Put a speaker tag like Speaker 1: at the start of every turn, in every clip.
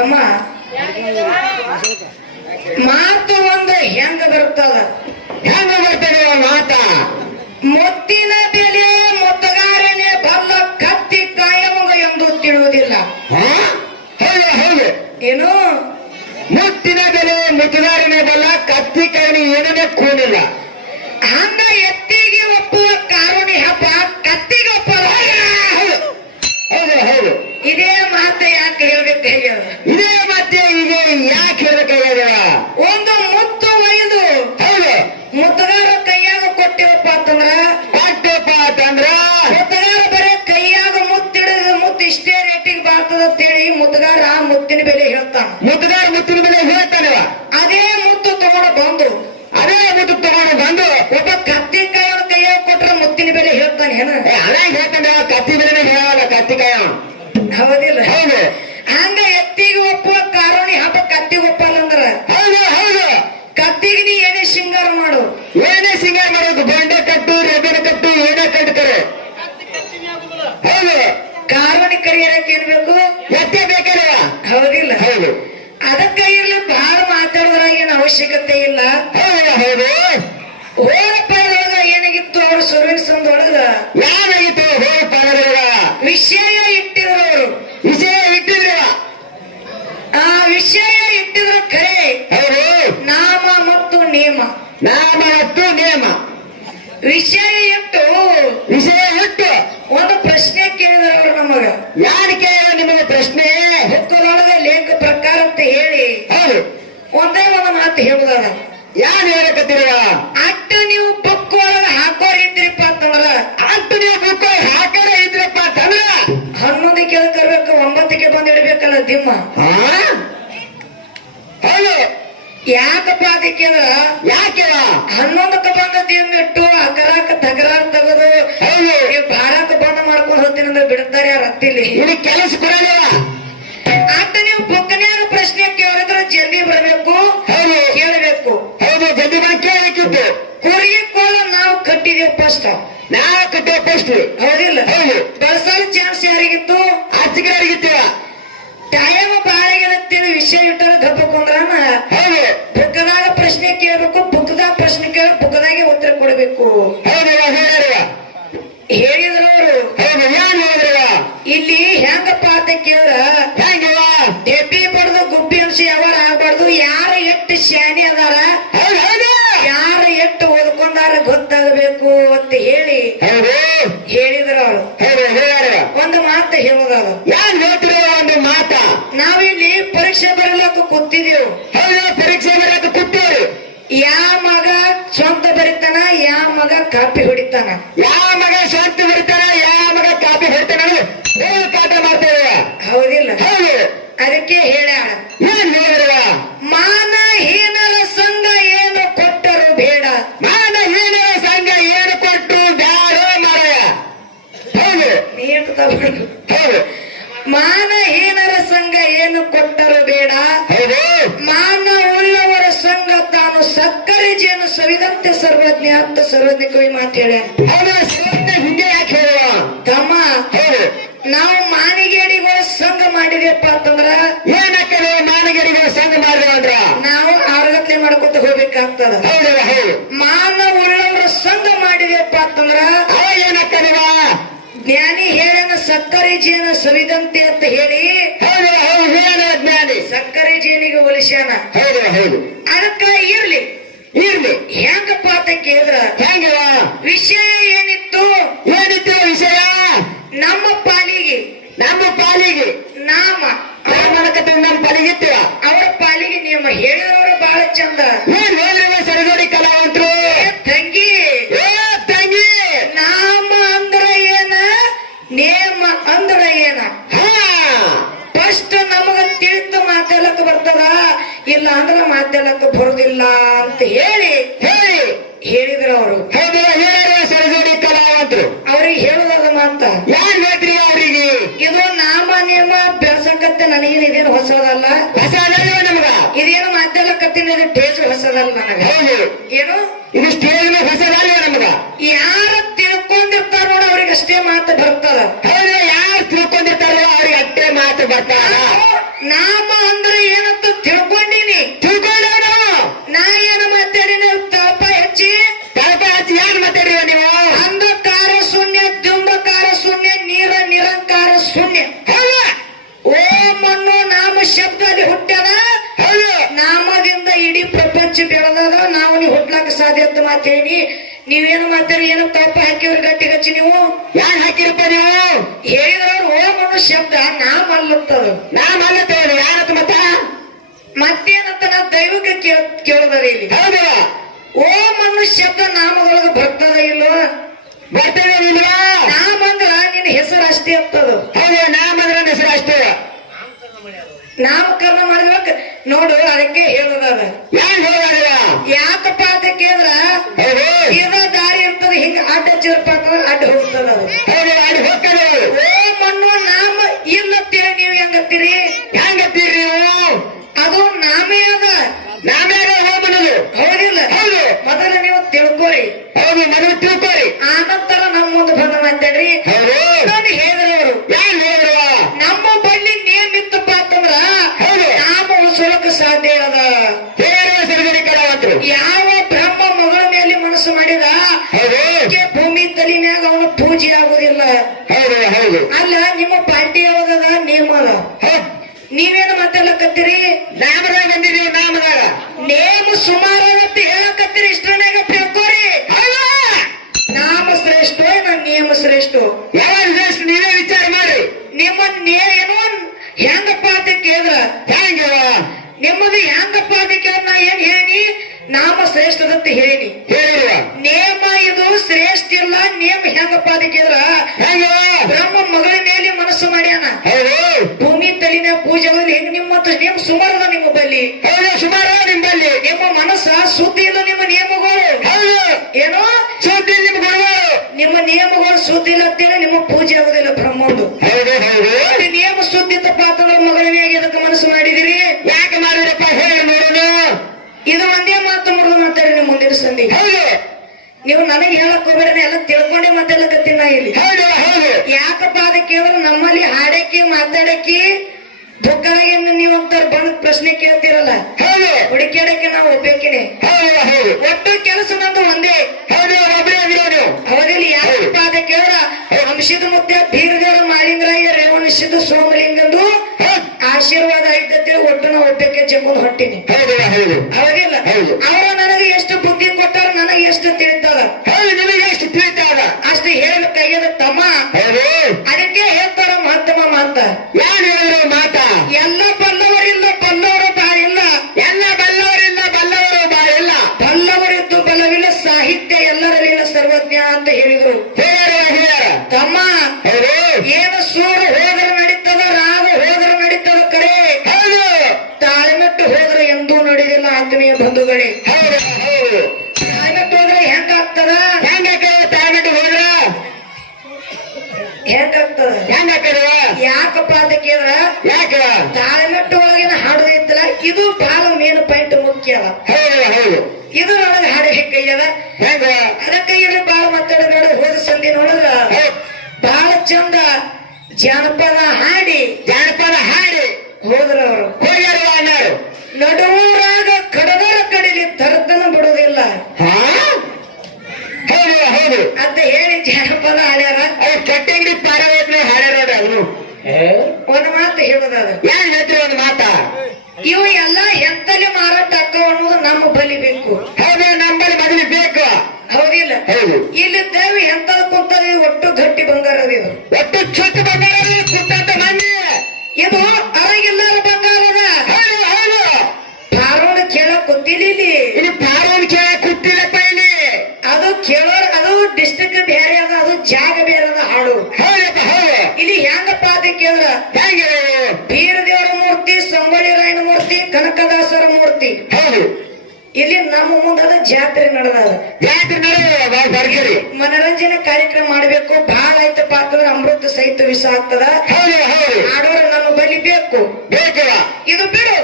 Speaker 1: ತಮ್ಮ ಮಾತು ಒಂದು ಹೆಂಗ ಬರುತ್ತದ ಹೆಂಗ ಬರ್ತದೆ ಮಾತ? ಮುತ್ತಿನ ಬೆಲೆ ಮುತ್ತಗಾರನೆ ಬಲ್ಲ ಕತ್ತಿ ಕಾಯವಂಗ ಎಂದು ತಿಳುವುದಿಲ್ಲ
Speaker 2: ಹೌದು ಹೌದು.
Speaker 1: ಏನು?
Speaker 2: ಮುತ್ತಿನ ಬೆಲೆ ಮುತ್ತುಗಾರಿನ ಬಲ್ಲ ಕತ್ತಿ ಕಾಯಿ ಏನನ್ನೇ ಕೂಡಿಲ್ಲ.
Speaker 1: ಹಂಗ ಎತ್ತಿಗೆ ಒಪ್ಪುವ ಕಾರುಣಿ ಹಬ್ಬ ಕತ್ತಿಗೆ ಒಪ್ಪಲ್ಲ
Speaker 2: ಹೌದು ಹೌದು ಹೌದು
Speaker 1: ಇದೇ ಮಾತು ಯಾಕೆ ಹೇಳ್ಬೇಕು ಹೇಗೆ
Speaker 2: ಇದೇ ಮತ್ತೆ ಈಗ ಯಾಕೆ ಹೇಳಕ್ಕಾಗದ
Speaker 1: ಒಂದು ಮುತ್ತು ಒಯ್ದು.
Speaker 2: ಹೌದು.
Speaker 1: ಮುತ್ತಗಾರ ಕೈಯಾಗ ಕೊಟ್ಟಿವಪ್ಪ ಅಂತಂದ್ರ?
Speaker 2: ಪಾಠ್ಯಪ್ಪ ಅಂತಂದ್ರ?
Speaker 1: ಮುತ್ತಗಾರ ಬರೇ ಕೈಯಾಗ ಮುತ್ತಿಡಿದ ಮುತ್ತು ಇಷ್ಟೇ ರೇಟಿಗೆ ಅಂತ ಅಂತೇಳಿ ಮುತ್ತಗಾರ ಮುತ್ತಿನ ಬೆಲೆ ಹೇಳ್ತಾನ.
Speaker 2: ಮುತ್ತುಗಾರ ಮುತ್ತಿನ ಬೆಲೆ ಹೇಳ್ತಾನವ
Speaker 1: ಅದೇ ಮುತ್ತು ತಗೊಂಡು ಬಂದು
Speaker 2: ಅದೇ ಮುತ್ತು ತಗೊಂಡು ಬಂದು
Speaker 1: ಒಬ್ಬ ಕತ್ತಿ ಕಾಯೋಣ ಕೈಯಾಗ ಕೊಟ್ರ ಮುತ್ತಿನ ಬೆಲೆ ಹೇಳ್ತಾನೆ ಏನ
Speaker 2: ಏ, ಹಣ ಹೇಳ್ತಾನೆ ಕತ್ತಿ ಬೆಲೆನೇ ಹೇಳಲ್ಲ ಕತ್ತಿ ಕಾಯ
Speaker 1: ಹೌದಿಲ್ಲ
Speaker 2: ಹೌದು
Speaker 1: ಹಂಗ ಎತ್ತಿಗೆ ಒಪ್ಪುವ ಕಾರಣಿ ಹಬ್ಬ ಕತ್ತಿಗೆ ಒಪ್ಪಲ್ಲ ಅಂದ್ರ
Speaker 2: ಹೌದು ಹೌದು
Speaker 1: ಕತ್ತಿಗೆ ನೀ ಏನೇ ಶೃಂಗಾರ ಮಾಡು
Speaker 2: ಏನೇ ಸಿಂಗಾರ ಮಾಡೋದು ಬಂಡೆ ಕಟ್ಟು ರೆಬೆನ ಕಟ್ಟು ಏನೇ ಕಟ್ತಾರೆ ಹೌದು
Speaker 1: ಕಾರಣಿ ಕರಿಯರಕ್ಕೆ ಏನ್ ಬೇಕು
Speaker 2: ಎತ್ತೆ ಬೇಕಲ್ವ
Speaker 1: ಹೌದಿಲ್ಲ
Speaker 2: ಹೌದು
Speaker 1: ಅದಕ್ಕ ಇರ್ಲಿ ಬಹಳ ಮಾತಾಡೋದ್ರಾಗ ಏನ್ ಅವಶ್ಯಕತೆ ಇಲ್ಲ
Speaker 2: ಹೌದು ಹೌದು
Speaker 1: ಹೋದ ಪದೊಳಗ ಏನಾಗಿತ್ತು ಅವ್ರ ಸುರವಿನ ಸಂದೊಳಗ
Speaker 2: ಯಾರಾಗಿತ್ತು ಹೋಗಿ ಪಾಲನೆಗಳ
Speaker 1: ವಿಷಯ ಇಟ್ಟಿದ್ರು ಅವರು
Speaker 2: ವಿಷಯ ಇಟ್ಟಿದ್ರವ
Speaker 1: ಆ ವಿಷಯ ಇಟ್ಟಿದ್ರು ಕರೆ
Speaker 2: ಹೌದು.
Speaker 1: ನಾಮ ಮತ್ತು ನೇಮ.
Speaker 2: ನಾಮ ಮತ್ತು ನೇಮ.
Speaker 1: ವಿಷಯ ಇಟ್ಟು
Speaker 2: ವಿಷಯ ಇಟ್ಟು.
Speaker 1: ಒಂದು ಪ್ರಶ್ನೆ ಕೇಳಿದ್ರು ಅವರು ನಮಗ.
Speaker 2: ಯಾರು ಕೇಳ ನಿಮಗೆ ಪ್ರಶ್ನೆ?
Speaker 1: ಬುಕ್ಕದೊಳಗ ಲೇಖ ಪ್ರಕಾರ ಅಂತ ಹೇಳಿ
Speaker 2: ಹೌದು.
Speaker 1: ಒಂದೇ ಒಂದು ಮಾತು ಹೇಳುದಾರ.
Speaker 2: ಯಾರು ಹೇಳಕತ್ತೀರವ
Speaker 1: ಅಟ್ಟು ನೀವು ಬುಕ್ ಒಳಗ ಹಾಕೋರ್ ಇದ್ರಿಪ್ಪ ಅಂತಂದ್ರ
Speaker 2: ಅಷ್ಟು ನೀವು ಬುಕ್ ಹಾಕಡೆ ಇದ್ರಪ್ಪ ಅಂತಂದ್ರ
Speaker 1: ಹನ್ನೊಂದಕ್ಕೆ ಎದಕ್ ಕರ್ಬೇಕು ಒಂಬತ್ತಕ್ಕೆ ಬಂದ್ ಇಡ್ಬೇಕಲ್ಲ ದಿಮ್ಮ
Speaker 2: ಹಾ? ಹೌದು
Speaker 1: ಯಾಕಪ್ಪ ಅದಕ್ಕೆ ಅಂದ್ರ ಬಂದ ದಿಮ್ಮ ಇಟ್ಟು ಅಕರಾಕ ತಕರಾರ್ ತೆಗೆದು ಭಾರತ ಬಂದ ಮಾಡ್ಕೊಂಡು ಹೋಗ್ತೀನಿ ಅಂದ್ರೆ ಬಿಡ್ತಾರೆ ಯಾರು ಹತ್ತಿಲಿ?
Speaker 2: ಇದು ಕೆಲಸ ಬರಲ್ಲ
Speaker 1: ಅಂತ ನೀವು ಬುಕ್ಕನ್ಯಾಗ ಪ್ರಶ್ನೆ ಕೇಳಿದ್ರೆ ಜಲ್ದಿ ಬರಬೇಕು ಕೇಳಬೇಕು.
Speaker 2: ಹೌದು ಜಲ್ದಿ ಬಂದು ಕೇಳಬೇಕಿತ್ತು.
Speaker 1: ಕುರಿಗೆ ಕೋಲ ನಾವು ಕಟ್ಟಿದೀವಿ ಫಸ್ಟ್
Speaker 2: ನಾವು ಕಟ್ಟಿದ ಫಸ್ಟ್
Speaker 1: ಹೌದಿಲ್ಲ.
Speaker 2: ಹೌದು.
Speaker 1: ಮಾತಾಡುದು ಯಾರ ಎಷ್ಟು ಶ್ಯಾನಿ ಅದಾರ? ಯಾರ ಎಷ್ಟು ಓದ್ಕೊಂಡಾರ ಗೊತ್ತಾಗಬೇಕು ಅಂತ ಹೇಳಿ ಹೇಳಿದ್ರ ಅವರು. ಒಂದು ಮಾತು
Speaker 2: ಹೇಳುದಾರ ಒಂದು ಮಾತ?
Speaker 1: ನಾವಿಲ್ಲಿ ಪರೀಕ್ಷೆ ಬರಲಕ್ಕೂ ಕೂತಿದೀವಿ ಬಲಹೀನರ ಸಂಘ ಏನು ಕೊಟ್ಟರು ಬೇಡ.
Speaker 2: ಮಾನ
Speaker 1: ಉಳ್ಳವರ ಸಂಘ ತಾನು ಸಕ್ಕರೆ ಜೇನು ಸವಿದಂತೆ ಸರ್ವಜ್ಞ ಅಂತ ಸರ್ವಜ್ಞ ಕವಿ ಮಾತು
Speaker 2: ಹೇಳುವ?
Speaker 1: ತಮ್ಮ ನಾವು ಮಾನಿಗೇಡಿಗಳ ಸಂಘ ಮಾಡಿದೆಪ್ಪ ಅಂತಂದ್ರ ಸಕ್ಕರೆ ಜೇನ ಸವಿದಂತೆ ಅಂತ ಹೇಳಿ
Speaker 2: ಜ್ಞಾನಿ
Speaker 1: ಸಕ್ಕರೆ ಜೇನಿಗೆ ಒಲಿಸ್ಯಾನ
Speaker 2: ಹೌದು
Speaker 1: ಅದಕ್ಕ ಇರ್ಲಿ
Speaker 2: ಇರ್ಲಿ
Speaker 1: ಹೆಂಗಪ್ಪ ಅಂತ ಕೇಳಿದ್ರ?
Speaker 2: ಹೆಂಗವ
Speaker 1: ವಿಷಯ ಏನಿತ್ತು?
Speaker 2: ಏನಿತ್ತು ವಿಷಯ?
Speaker 1: ನಮ್ಮ ಪಾಲಿಗೆ.
Speaker 2: ನಮ್ಮ ಪಾಲಿಗೆ.
Speaker 1: ನಾಮ.
Speaker 2: ಆ ನಮ್ಮ
Speaker 1: ಪಾಲಿಗೆ ಇತ್ತೀವ ಅವರ
Speaker 2: ಹೌದಲ್ಲ
Speaker 1: ಓಂ ಅನ್ನೋ ಶಬ್ದ ನಾಮದೊಳಗ ಬರ್ತದ
Speaker 2: ಇಲ್ಲೋ? ಬರ್ತದ
Speaker 1: ನಾಮ ಅಂದ್ರ ನಿನ್ನ ಹೆಸರು ಅಷ್ಟೇ ಆಗ್ತದ
Speaker 2: ಹೌದು ನಾಮ ಅಂದ್ರ ಹೆಸರು ಅಷ್ಟೇ.
Speaker 1: ನಾಮಕರಣ ಮಾಡಿದ್ವಾಗ ನೋಡು ಅದಕ್ಕೆ ಹೇಳದ
Speaker 2: ಯಾರು ಹೇಳದ
Speaker 1: ಯಾಕಪ್ಪ ಅದಕ್ಕೆ
Speaker 2: ಅಂದ್ರ
Speaker 1: ಇದ ದಾರಿ ಇರ್ತದ ಹಿಂಗ ಅಡ್ಡ ಚೇರ್ಪ ಅಡ್ಡ ಹೋಗ್ತದ ಅದು.
Speaker 2: ಅಡ್ಡ ಹೋಗ್ತದ.
Speaker 1: ಓಂ ಅನ್ನು ನಾಮ
Speaker 2: ಇಲ್ಲತ್ತೆ
Speaker 1: ಅಂತೇಳಿ ಹೇಳಿದ್ರು ನಮ್ಮ ಬಳಿ ನೇಮ್ ಇತ್ತಪ್ಪ
Speaker 2: ಅಂತಂದ್ರ
Speaker 1: ನಾಮ ಉಳಿಸೋಳಕ್ ಸಾಧ್ಯ
Speaker 2: ಇರದ
Speaker 1: ಯಾವ ಬ್ರಹ್ಮ ಮಗಳ ಮೇಲೆ ಮನಸ್ಸು ಮಾಡಿದ ಭೂಮಿ ತಲಿನಾಗ ಅವನು ಪೂಜೆ ಆಗುದಿಲ್ಲ ಅಲ್ಲ ನಿಮ್ಮ ಹೇಳಿ ಭೂಮಿ ತಲಿನ ಪೂಜೆ ಹೆಂಗ್ ನಿಮ್ಮ ನಿಮ್ ಸುಮ್ ತುಳಸಿದ ಮುದ್ದೆ ಬೀರ್ಗರ ಮಾಳಿಂಗರಾಯ ರೇವಣಿಸಿದ ಸೋಮಲಿಂಗಂದು ಆಶೀರ್ವಾದ ಐತಂತೇಳಿ ಒಟ್ಟನ ಒಟ್ಟಕ್ಕೆ ಜಂಬುದು ಹೊಟ್ಟಿನಿ ಹೌದಿಲ್ಲ?
Speaker 2: ಹೌದು. ನಾವು ಕಲಿಬೇಕು ಕೇಳ
Speaker 1: ಇದು ಬಿಡು.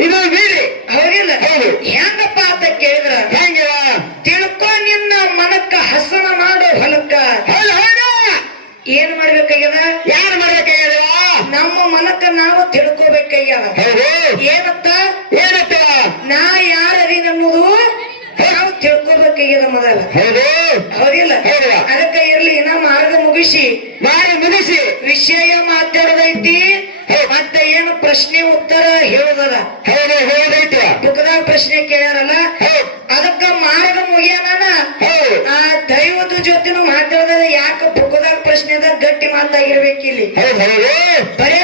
Speaker 2: ಇದು ಬಿಡಿ.
Speaker 1: ಹೌದಿಲ್ಲ.
Speaker 2: ಹೌದು.
Speaker 1: ಹೆಂಗಪ್ಪ ಅಂತ ಕೇಳಿದ್ರ?
Speaker 2: ಹೆಂಗ?
Speaker 1: ತಿಳ್ಕೊ ನಿನ್ನ ಮನಕ್ಕ ಹಸನ ಮಾಡೋ ಹೊಲಕ್ಕ. ಏನ್ ಮಾಡ್ಬೇಕಾಗ್ಯದ?
Speaker 2: ಯಾರು ಮಾಡ್ಬೇಕಾಗ್ಯದ?
Speaker 1: ನಮ್ಮ ಮನಕ್ಕ ನಾವು ತಿಳ್ಕೋಬೇಕಾಗ್ಯದ. ಏನತ್ತ?
Speaker 2: ಏನತ್ತ?
Speaker 1: ನಾ ಯಾರದಿನ ಅನ್ನೋದು ನಾವು ತಿಳ್ಕೋಬೇಕಾಗ್ಯದ ಮೊದಲ. ಮುಗಿಸಿ.
Speaker 2: ಮಾಡಿ ಮುಗಿಸಿ.
Speaker 1: ವಿಷಯ ಮಾತಾಡೋದೈತಿ. ಮತ್ತೆ ಏನು ಪ್ರಶ್ನೆ ಉತ್ತರ ಹೇಳುದದ?
Speaker 2: ಹೌದು
Speaker 1: ಪ್ರಶ್ನೆ ಕೇಳ್ಯಾರಲ್ಲ? ಅದಕ್ಕ ಮಾರ್ಗ ಮುಗಿಯಾನ ಆ ದೈವದ ಜೊತೆ ಮಾತಾಡದ ಯಾಕ ಬುಕ್ದಾಗ ಪ್ರಶ್ನೆ ಗಟ್ಟಿ
Speaker 2: ಮಾತಾಗಿರ್ಬೇಕಿಲ್ಲಿ.
Speaker 1: ಬರೇ